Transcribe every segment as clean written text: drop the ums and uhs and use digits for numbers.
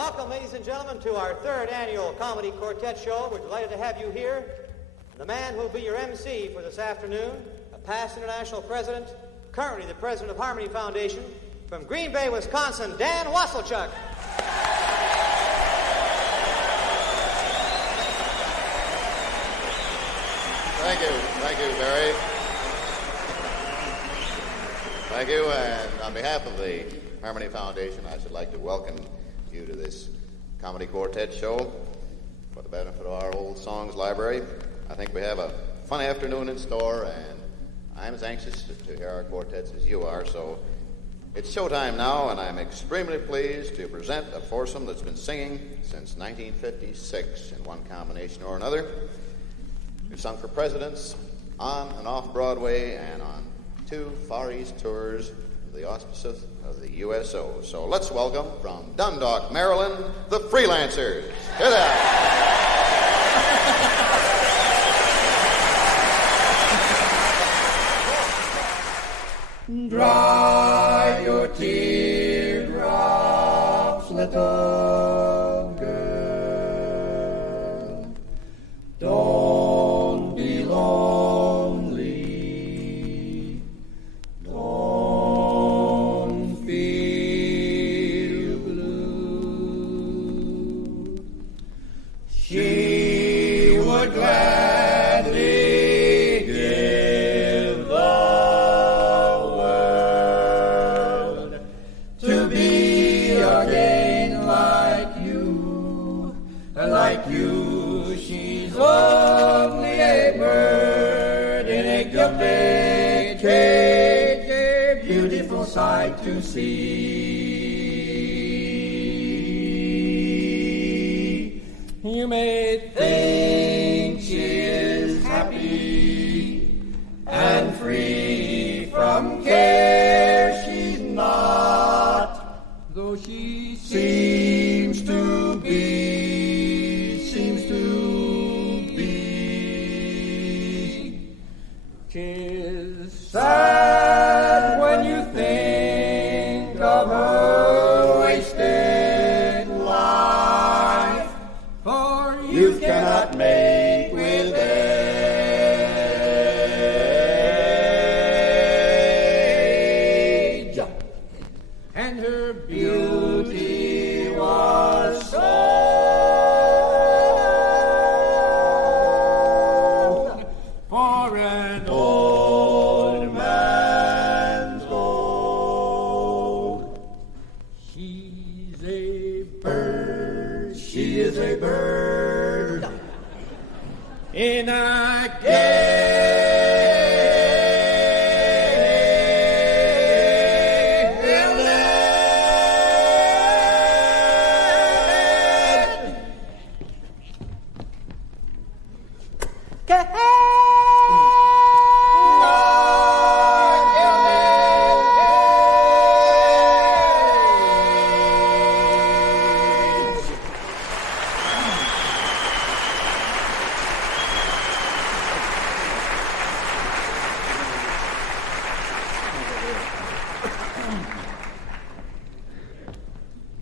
Welcome, ladies and gentlemen, to our third annual Comedy Quartet Show. We're delighted to have you here. The man who will be your MC for this afternoon, a past international president, currently the president of Harmony Foundation, from Green Bay, Wisconsin, Dan Wasselchuk. Thank you, Barry. Thank you, and on behalf of the Harmony Foundation, I should like to welcome you to this Comedy Quartet Show for the benefit of our old songs library. I think we have a fun afternoon in store, and I'm as anxious to hear our quartets as you are, so it's showtime now, and I'm extremely pleased to present a foursome that's been singing since 1956 in one combination or another. We've sung for presidents, on and off Broadway, and on 2 Far East tours of the auspices of the USO. So let's welcome from Dundalk, Maryland, the Freelancers. Hear that? Dry your teardrops, little girl. Don't be lonely. Don't feel blue. She would gladly give the world to be again like you, like you. She's only a bird in a gilded cage, a beautiful sight to see. You may think she is happy and free from care. She's not, though she seems to be. 'Tis sad when you think of her wasted life, for you cannot make with age, and her beauty was sold for an old man's gold. She's a bird, she is a bird in a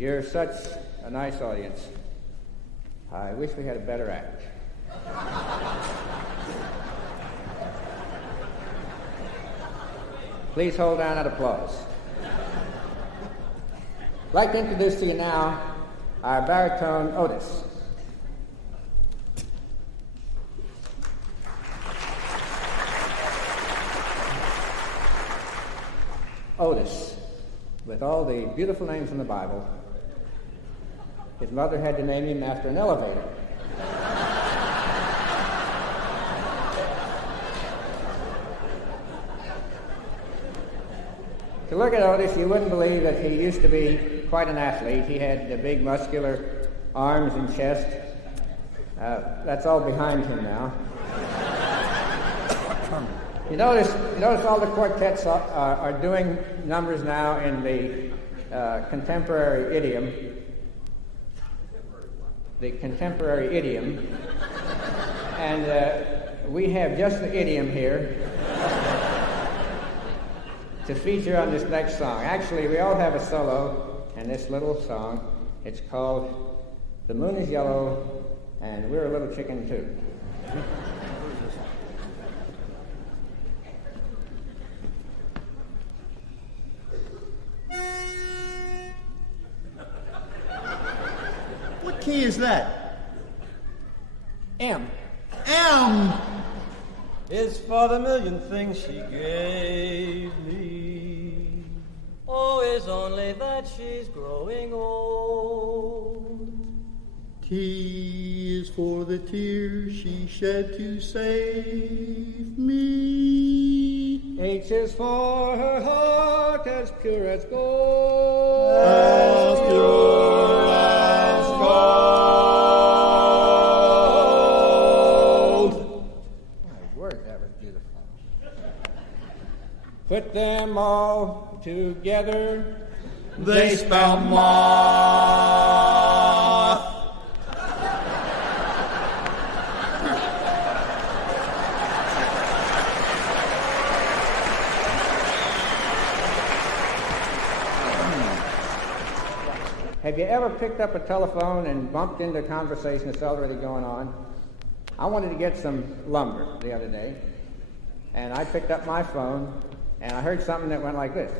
You're such a nice audience. I wish we had a better act. Please hold down that applause. I'd like to introduce to you now our baritone Otis. Otis, with all the beautiful names in the Bible, his mother had to name him after an elevator. To look at Otis, you wouldn't believe that he used to be quite an athlete. He had the big muscular arms and chest. That's all behind him now. You notice all the quartets are doing numbers now in the contemporary idiom. The contemporary idiom. And we have just the idiom here to feature on this next song. Actually, we all have a solo in this little song. It's called The Moon is Yellow, and We're a Little Chicken Too. What key is that? M. M! It's for the million things she gave me. Oh, it's only that she's growing old. T is for the tears she shed to save me. H is for her heart as pure as gold. As pure as gold. My word, that was beautiful. Put them all together. They spell moth. Have you ever picked up a telephone and bumped into a conversation that's already going on? I wanted to get some lumber the other day, and I picked up my phone, and I heard something that went like this.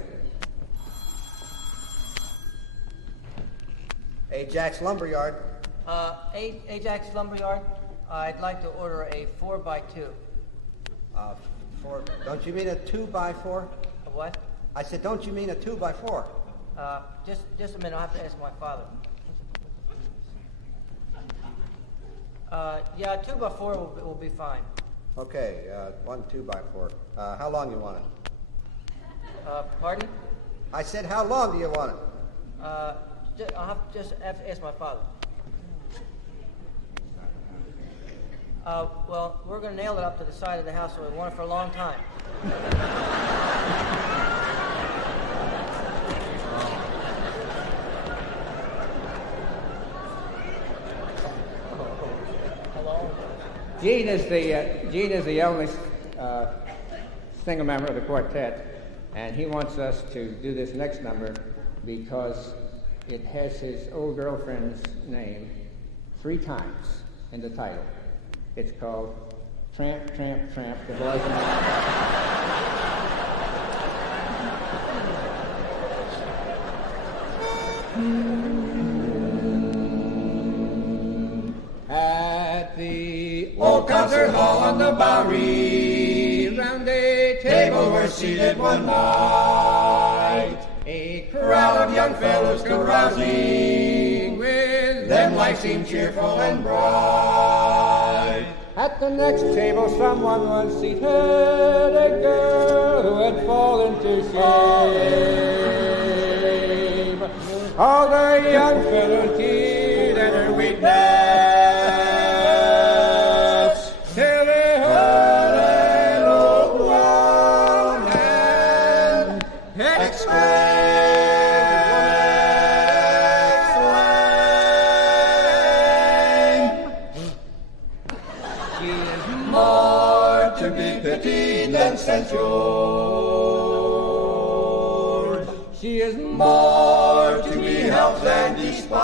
Ajax Lumberyard. Ajax Lumberyard, I'd like to order a 4x2. Don't you mean a 2x4? A what? I said, don't you mean a 2x4? Just a minute, I'll have to ask my father. Yeah, 2x4 will be fine. Okay, one 2x4. How long you want it? Pardon? I said, how long do you want it? I'll have to ask my father. Well, we're going to nail it up to the side of the house, so we want it for a long time. Gene is the only single member of the quartet, and he wants us to do this next number because it has his old girlfriend's name 3 times in the title. It's called Tramp, Tramp, Tramp, the Boys and At the Old concert hall on the Bowery, round a table were seated one night. a Crowd of young fellows carousing, with them life seemed cheerful and bright. At the next table, someone was seated, a girl who had fallen to shame. All the young fellows teased at her weakness, till they heard an old woman She is More to be pitied than censured. She is More to be helped than despised.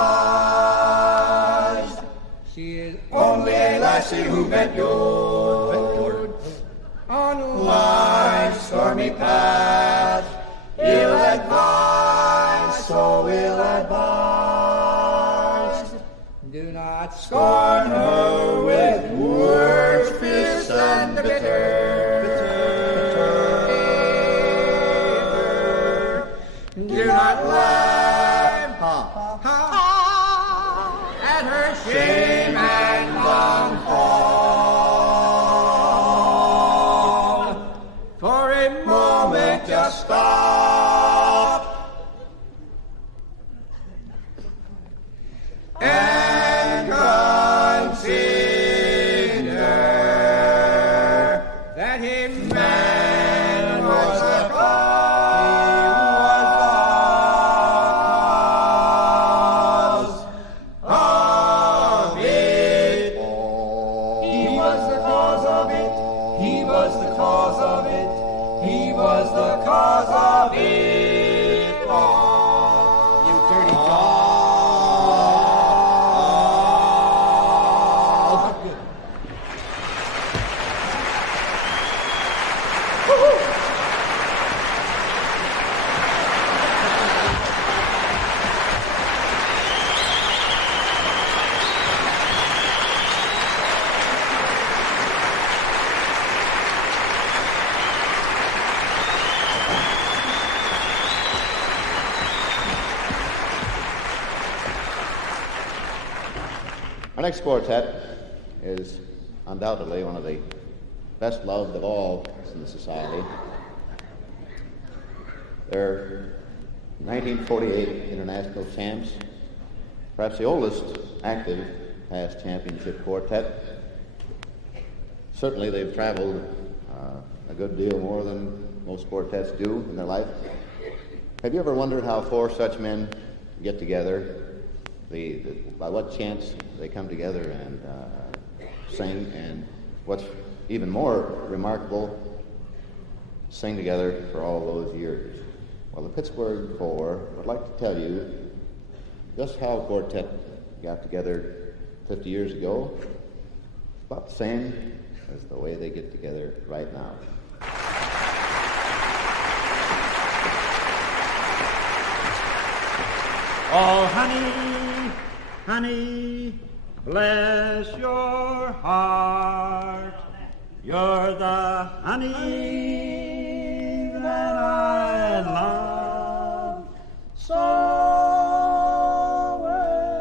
She is Only a lassie who bent your on life's stormy path, ill advised, so ill advised. Do not Scorn her with words fierce and bitter. Do not laugh at her shame and downfall. for a Moment, just stop and consider that he man was the cause of Our next quartet is undoubtedly one of the best loved of all in the society. They're 1948 international champs, perhaps the oldest active past championship quartet. Certainly they've traveled a good deal more than most quartets do in their life. Have you ever wondered how four such men get together, by what chance they come together and sing, and what's even more remarkable, sing together for all those years? Well, the Pittsburgh Four would like to tell you just how Quartet got together 50 years ago. It's about the same as the way they get together right now. Oh, honey, honey, bless your heart. You're the honey that I love so well.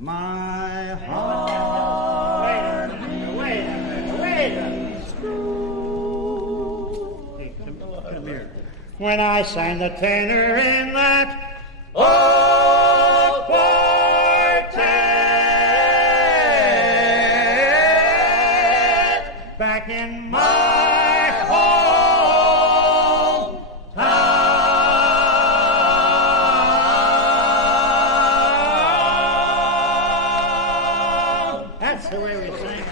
My heart is true. Hey, come here. When I sang the tenor in that old quartet back in my hometown. That's the way we sing.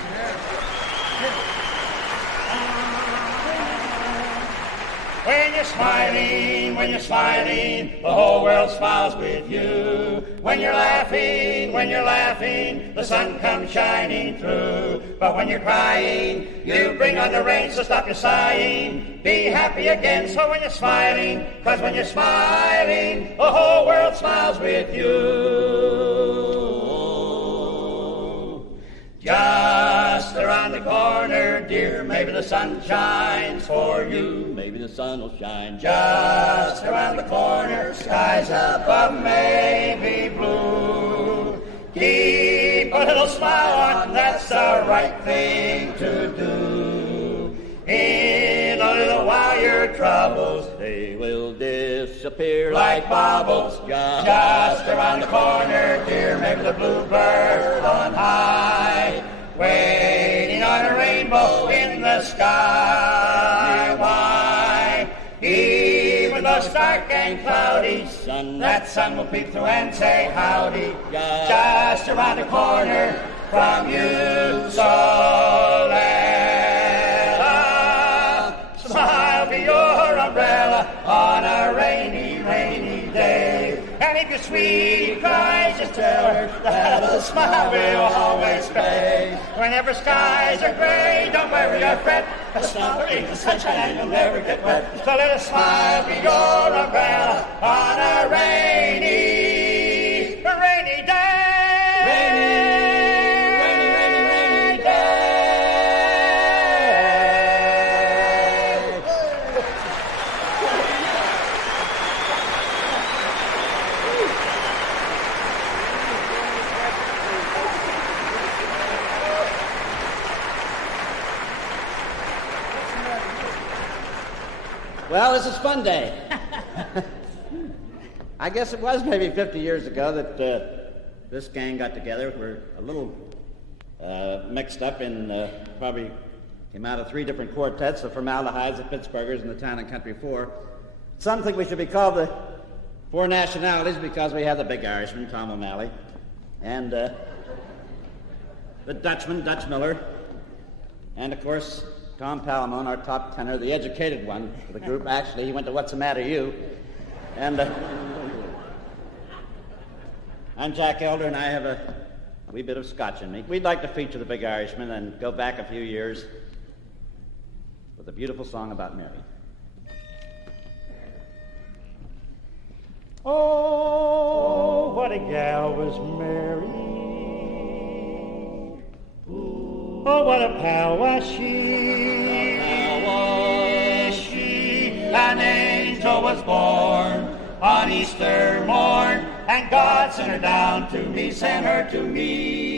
When you're smiling, the whole world smiles with you. When you're laughing, the sun comes shining through. But when you're crying, you bring on the rain, so stop your sighing. Be happy again, so when you're smiling, 'cause when you're smiling, the whole world smiles with you. Just around the corner, dear, maybe the sun shines for you. Maybe the sun will shine just around the corner. Skies above may be blue. Keep a little smile on, that's the right thing to do. In a little while your troubles, they will disappear like bubbles. Just around the corner, dear, maybe the bluebird on high, waiting on a rainbow in the sky. Why? Even though it's dark and cloudy, that sun will peep through and say howdy. Just around the corner from you, so smile be your umbrella on a rainy, rainy day. And if your sweet cries, just tell her that a smile will always stay. Whenever skies are gray, don't worry or fret. A smile will bring the sunshine and you'll never get wet. So let a smile be your umbrella on a rainy, rainy day. Well, this is fun day. I guess it was maybe 50 years ago that this gang got together. We're a little mixed up in probably came out of 3 different quartets, the Formaldehydes, the Pittsburghers, and the Town and Country Four. Some think we should be called the Four Nationalities because we have the big Irishman, Tom O'Malley, and the Dutchman, Dutch Miller, and, of course, Tom Palamone, our top tenor, the educated one for the group. Actually, he went to What's the Matter, You? And I'm Jack Elder, and I have a wee bit of Scotch in me. We'd like to feature the big Irishman and go back a few years with a beautiful song about Mary. Oh, what a gal was Mary. Oh, what a pal was she. An angel was born on Easter morn, and God sent her down to me, sent her to me.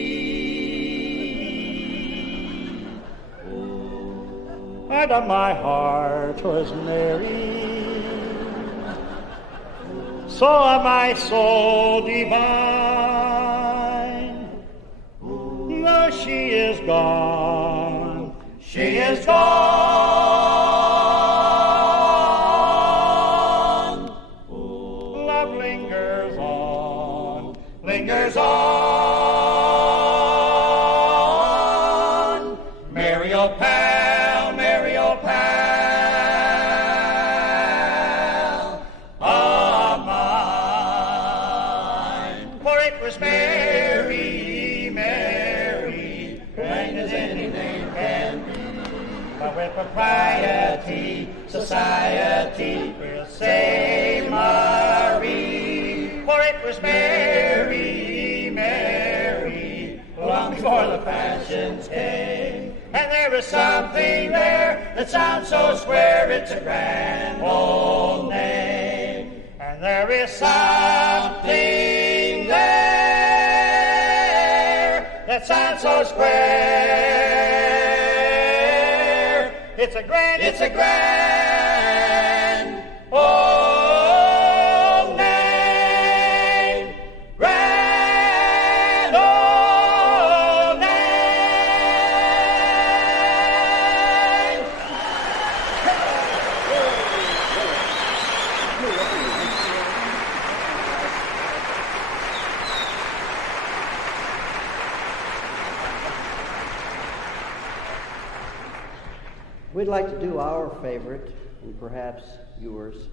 And my heart was merry, so my soul divine. Though she is gone, she is gone. Love lingers on, lingers on. Mary, old pal, Mary, old pal of mine. For it was Mary, Mary, plain as any name can be. But with propriety, society will say Marie. For it was Mary, Mary, long before the fashions came. And there is something there that sounds so square, it's a grand old name. And there is something there that sounds so square. It's a grand old name. Grand old name. We'd like to do our favorite, and perhaps yours,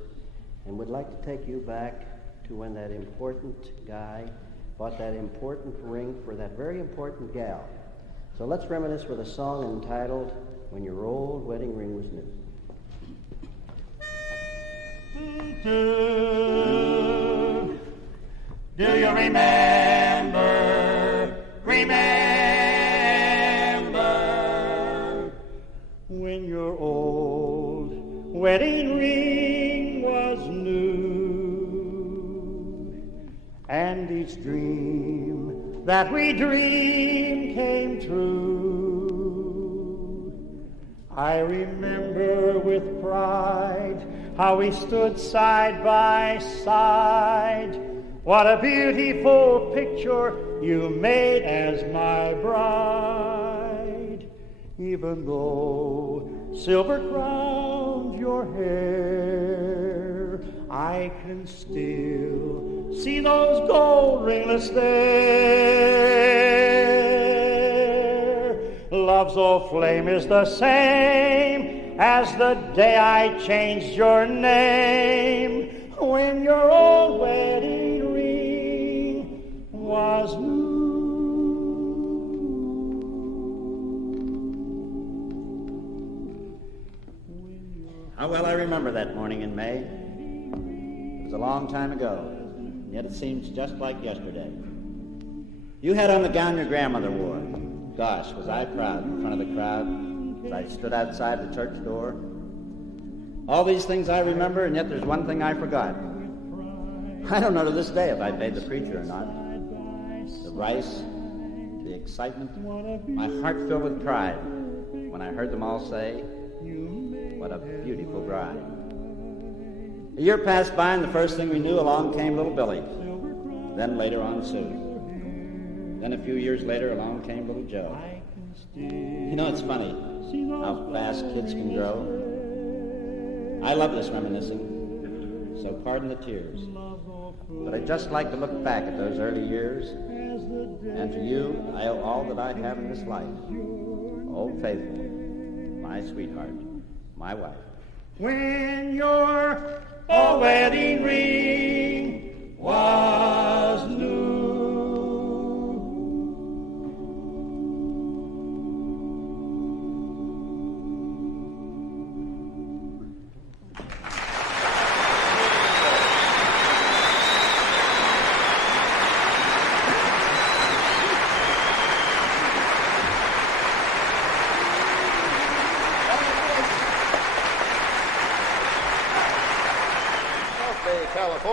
and we'd like to take you back to when that important guy bought that important ring for that very important gal. So let's reminisce with a song entitled When Your Old Wedding Ring Was New. Do you remember when your old wedding ring was new, and each dream that we dreamed came true? I remember with pride how we stood side by side. What a beautiful picture you made as my bride. Even though silver crowned your hair, I can still see those gold ringlets there. Love's old flame is the same as the day I changed your name, when your old wedding ring was new. How well I remember that morning in May. It was a long time ago, and yet it seems just like yesterday. You had on the gown your grandmother wore. Gosh, was I proud in front of the crowd as I stood outside the church door. All these things I remember, and yet there's one thing I forgot. I don't know to this day if I paid the preacher or not. The rice, the excitement, my heart filled with pride when I heard them all say, "What a beautiful bride." A year passed by, and the first thing we knew, along came little Billy. Then later on, Sue. Then a few years later, along came little Joe. You know, it's funny how fast kids can grow. I love this reminiscing, so pardon the tears. But I'd just like to look back at those early years, and to you, I owe all that I have in this life. Old Faithful, my sweetheart, my wife. When your old wedding ring was new.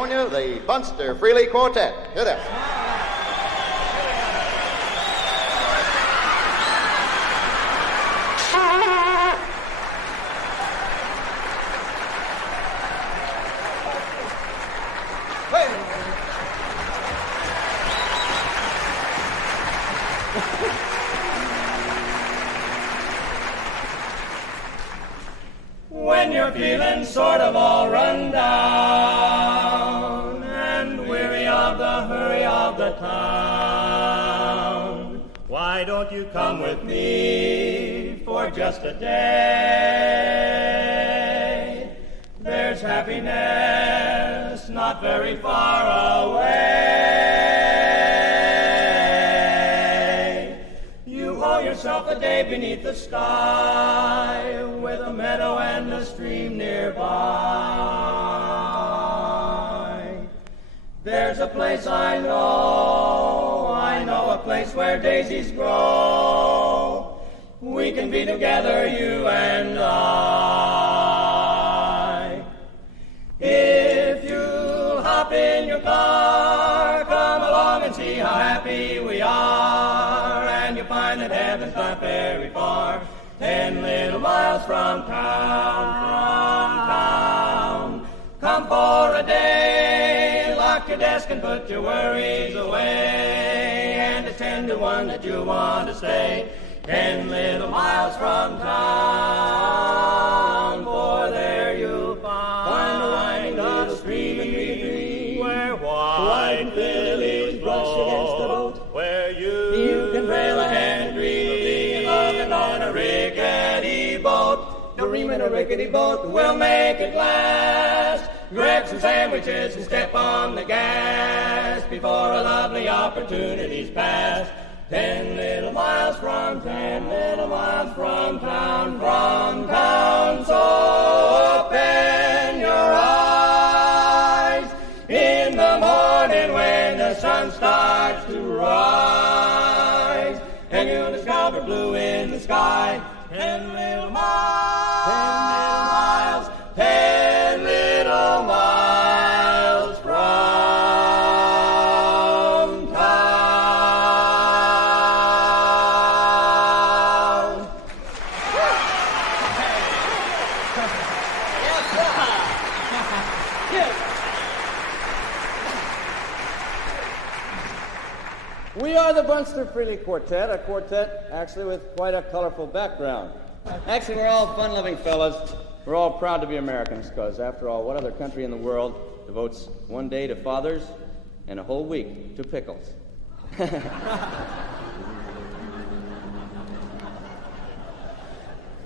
California, the Bunster Freely Quartet. Hear them. When you're feeling sort of all run down and weary of the hurry of the town, why don't you come with me for just a day? There's happiness not very far away. You owe yourself a day beneath the sky with a meadow and a stream nearby. There's a place I know a place where daisies grow. We can be together, you and I. If you'll hop in your car, come along and see how happy we are, and you'll find that heaven's not very far. 10 little miles from town. Come for a day, lock your desk and put your worries away, and it's 10 to 1 that you want to stay. 10 little miles from town, for there you'll find a winding little stream where white lilies brush against the boat, where you can rail a hand dream loving on a rickety boat. A ream in a rickety boat will make it last. Grab some sandwiches and step on the gas before a lovely opportunity's past. 10 little miles from town, so open your eyes in the morning when the sun starts to rise, and you'll discover blue in the sky. 10 little miles, 10 little miles from town. We are the Bunster Freely Quartet, a quartet actually with quite a colorful background. Actually, we're all fun-loving fellas. We're all proud to be Americans, because after all, what other country in the world devotes one day to fathers and a whole week to pickles?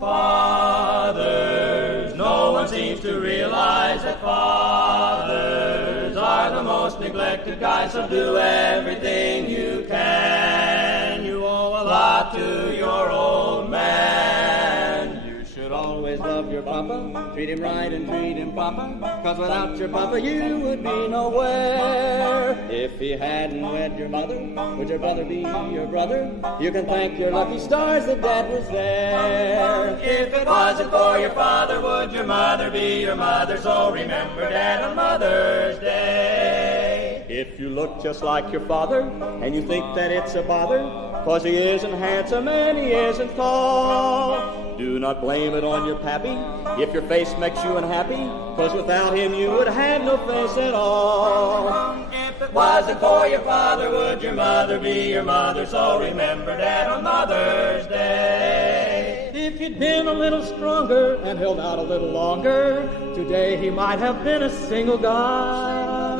Fathers, no one seems to realize that fathers are the most neglected guys, so do everything you can. You owe a lot to your old man. You should always love your papa, treat him right and treat him proper, because without your papa you would be nowhere. If he hadn't wed your mother, would your brother be your brother? You can thank your lucky stars that Dad was there. If it wasn't for your father, would your mother be your mother? So remember Dad on Mother's Day. If you look just like your father and you think that it's a bother, 'cause he isn't handsome and he isn't tall, do not blame it on your pappy if your face makes you unhappy, 'cause without him you would have no face at all. If it wasn't for your father, would your mother be your mother? So remember Dad on Mother's Day. If you'd been a little stronger and held out a little longer, today he might have been a single guy.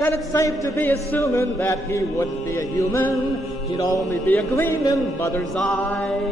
Then it's safe to be assuming that he wouldn't be a human, he'd only be a gleam in mother's eye.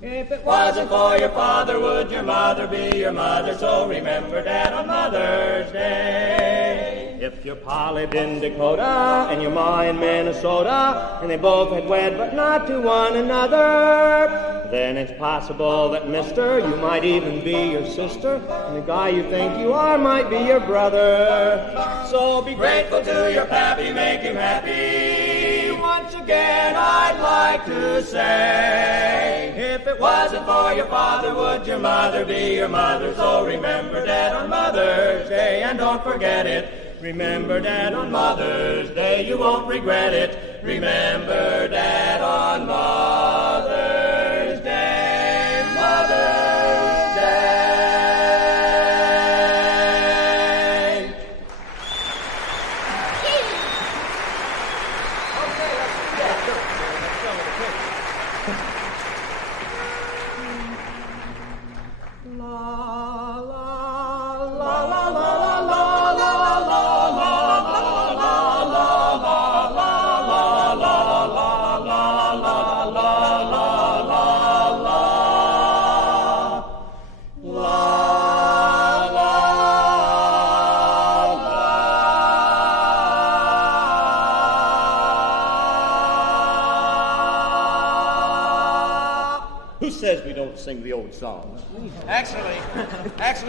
If it wasn't for your father, would your mother be your mother? So remember Dad on Mother's Day. If your pa lived in Dakota and your ma in Minnesota, and they both had wed but not to one another, then it's possible that, mister, you might even be your sister, and the guy you think you are might be your brother. So be grateful to your pappy, make him happy. Once again I'd like to say, if it wasn't for your father, would your mother be your mother? So remember Dad on Mother's Day, and don't forget it. Remember Dad on Mother's Day, you won't regret it. Remember Dad on Mother's Day, Mother's Day. Okay, let's go with the kick. Who says we don't sing the old songs? Actually,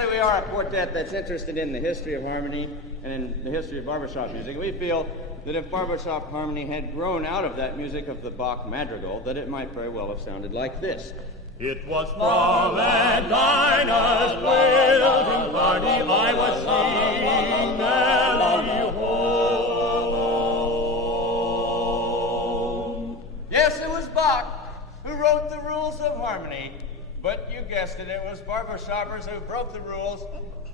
we are a quartet that's interested in the history of harmony and in the history of barbershop music. We feel that if barbershop harmony had grown out of that music of the Bach madrigal, that it might very well have sounded like this. It was from Aunt Dinah's wedding party I was singing Nellie home. Yes, it was Bach who wrote the rules of harmony. But you guessed it, it was barbershoppers who broke the rules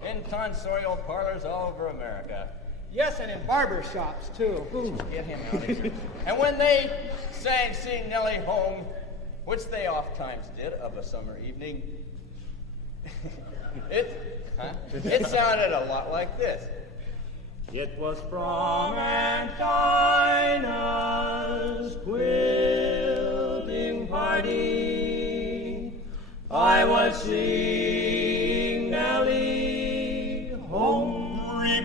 in tonsorial parlors all over America. Yes, and in barber shops, too. Get him out of here. And when they sang Sing Nellie Home, which they oft-times did of a summer evening, it sounded a lot like this. It was from Aunt Dinah's quilting party I was singing Nellie home.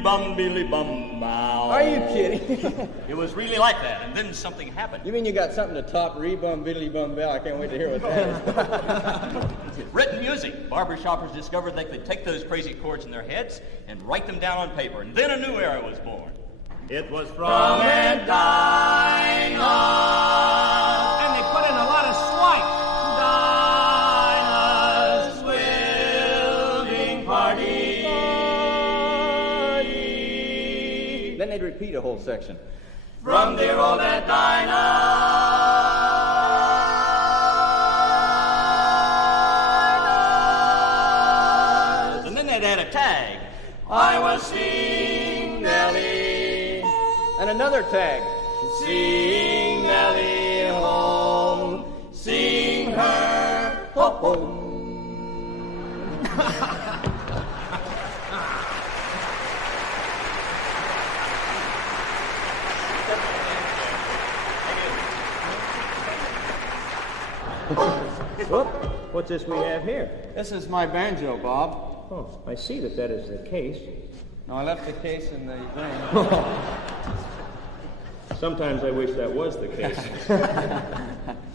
Bum-billy-bum-bow. Are you kidding? It was really like that, and then something happened. You mean you got something to top rebum biddly bum bell? I can't wait to hear what that is. Written music. Barbershoppers discovered they could take those crazy chords in their heads and write them down on paper, and then a new era was born. It was from Aunt Dinah, And they put in a lot of swipe. Dinah's quilting party. Then they'd repeat a whole section. From dear old Aunt Dinah. And then they'd add a tag. I was seeing Nellie. And another tag. Seeing Nellie home. Seeing her home. Whoop, what's this we have here? This is my banjo, Bob. Oh, I see that is the case. No, I left the case in the drain. Sometimes I wish that was the case.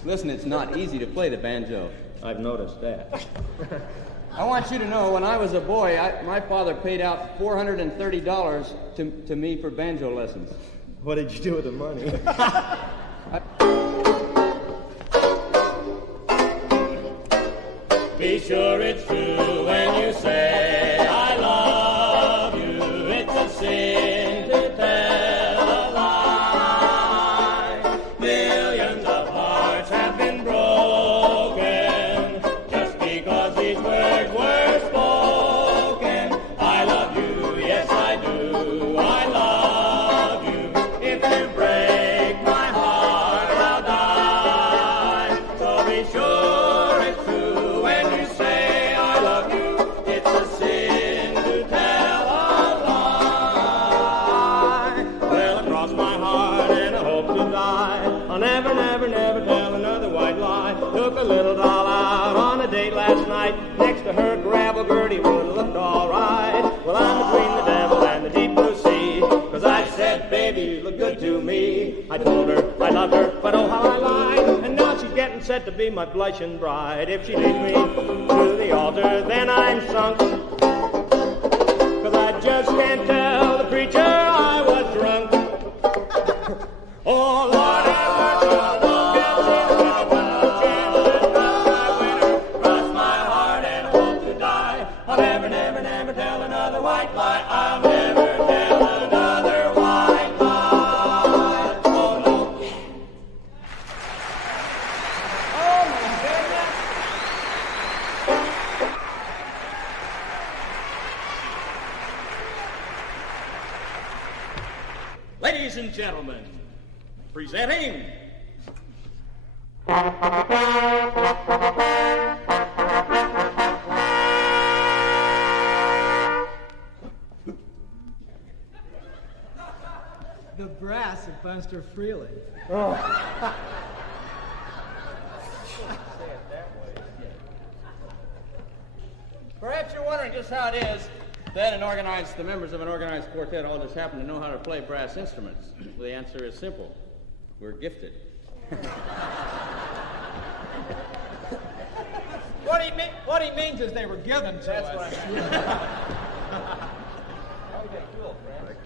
Listen, it's not easy to play the banjo. I've noticed that. I want you to know, when I was a boy, my father paid out $430 to me for banjo lessons. What did you do with the money? Be sure it's true when you say I love you. It's a sin to tell a lie. Millions of hearts have been broken just because these words were spoken. I love you, yes I do. I love you. If you break my heart, I'll die. So be sure it's true when you say I love you. It's a sin to tell a lie. Well, across my heart and I hope to die. I'll never, never, never tell another white lie. Took a little doll out on a date last night. Next to her gravel Gertie would have looked all right. Well, I'm between the devil and the deep blue sea. 'Cause I said, baby, you look good to me. I told her I loved her, but oh how I lied. And now she's getting set to be my blushing bride. If she leads me to the altar, then I'm sunk. 'Cause I just can't tell the preacher I was drunk. Oh, Lord, have mercy on the cross my heart and hope to die. I'll never, never, never tell another white lie. I'll never tell another. gentlemen, presenting The brass of Bunster Freely. Perhaps you're wondering just how it is that the members of an organized quartet all just happen to know how to play brass instruments. Well, the answer is simple. We're gifted. What he means is they were given to us. What I meant. Okay, cool, Frank.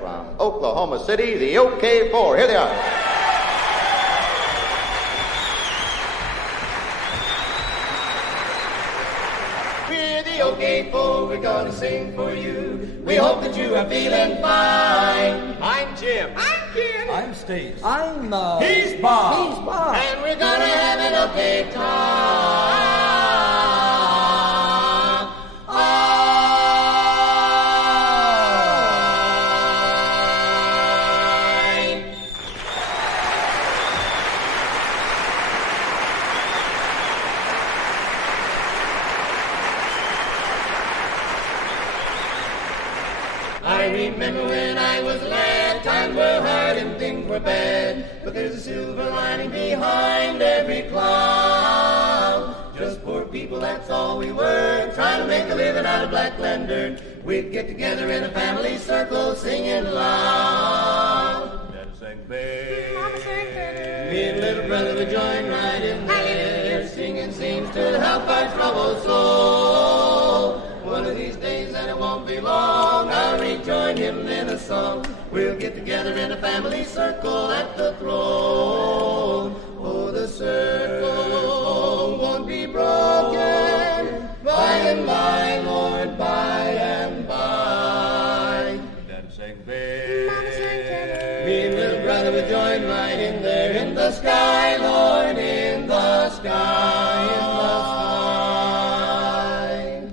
From Oklahoma City, the OK4. Here they are. We're the OK4, we're gonna sing for you. We hope that you are feeling fine. I'm Jim. I'm Ken. I'm Steve. I'm, He's Bob. He's Bob. And we're gonna have an OK time. I remember when I was a lad, times were hard and things were bad, but there's a silver lining behind every cloud. Just poor people, that's all we were, trying to make a living out of black lantern. We'd get together in a family circle, singing loud. Daddy sang bass. Mama sang bass. Me and little brother would join right in there, singing seems to help our troubled soul. One of these days, and it won't be long, I'll rejoin him in a song. We'll get together in a family circle at the throne. Oh, the circle won't be broken. By and by, Lord, by and by. Daddy sang bass. Me and brother would join right in there in the sky, Lord, in the sky, in the sky.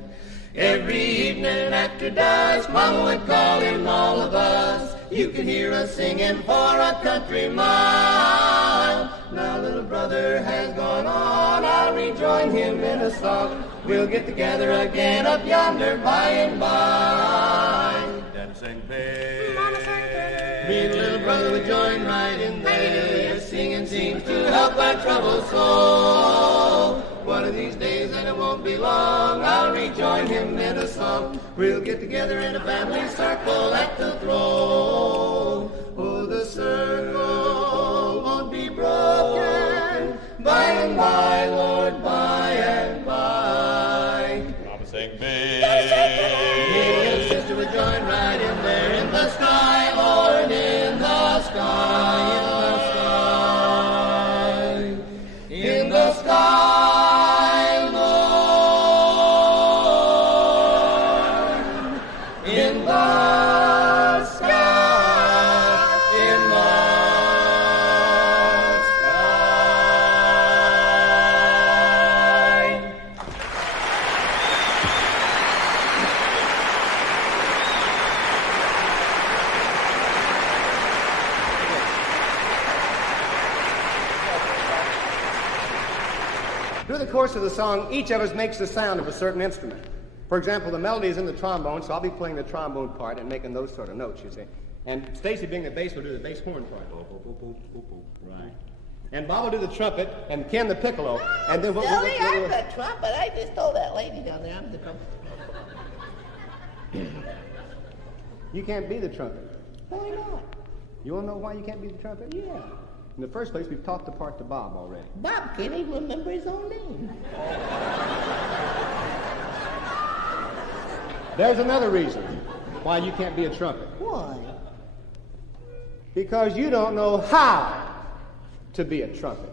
Every evening after dusk, Mama would call in all of us. You can hear us singing for a country mile. Now little brother has gone on, I'll rejoin him in a song. We'll get together again up yonder by and by. Dancing babe. Me and little brother would join right in there. Singing seems to help our troubled soul. One of these days, and it won't be long, I'll rejoin him in a song. We'll get together in a family circle at the throne. Oh, the circle won't be broken. By and by, Lord, by and by. Mama sing babe. Me and sister would join right in there in the sky, Lord, in the sky, in the sky, in the sky, Lord, in the sky, in the sky. Through the course of the song, each of us makes the sound of a certain instrument. For example, the melody is in the trombone, so I'll be playing the trombone part and making those sort of notes, you see. And Stacy, being the bass, will do the bass horn part. Right. And Bob will do the trumpet, and Ken the piccolo. And then Nellie, I'm the trumpet. I just told that lady down there I'm the trumpet. You can't be the trumpet. Why not? You want to know why you can't be the trumpet? Yeah. In the first place, we've talked the part to Bob already. Bob can't even remember his own name. There's another reason why you can't be a trumpet. Why? Because you don't know how to be a trumpet.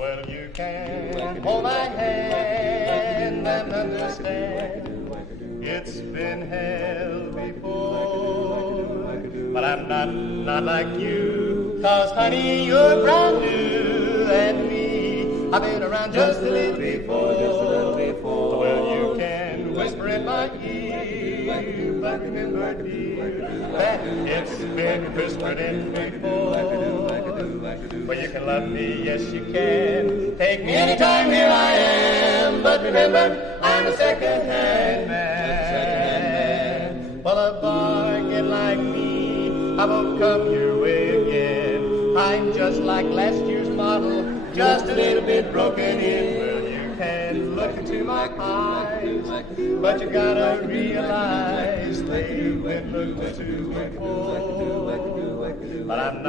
Well, you can hold my hand and understand it's been hell before. But I'm not like you, 'cause honey, you're brand new, and me, I've been around just a little before. Well, you can whisper in my ear, but remember, dear, that it's been whispered in before. Well, you can love me, yes you can. Take me anytime, here I am. But remember, I'm a second-hand man. Well, a bargain like me, I won't come your way again. I'm just like last year's model, just a little bit broken in. Well, you can look into my eyes, but you gotta realize they've been looked into before. But I'm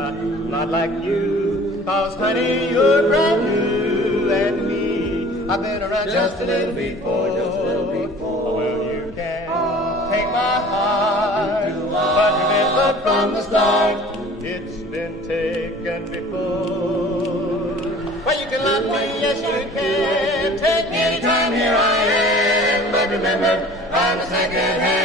not like you, 'cause honey, you're brand new, and me, I've been around just a little before. Well, from the start. It's been taken before. Well, you can love me, yes you can. Take me anytime, here I am. But remember, I'm the second hand.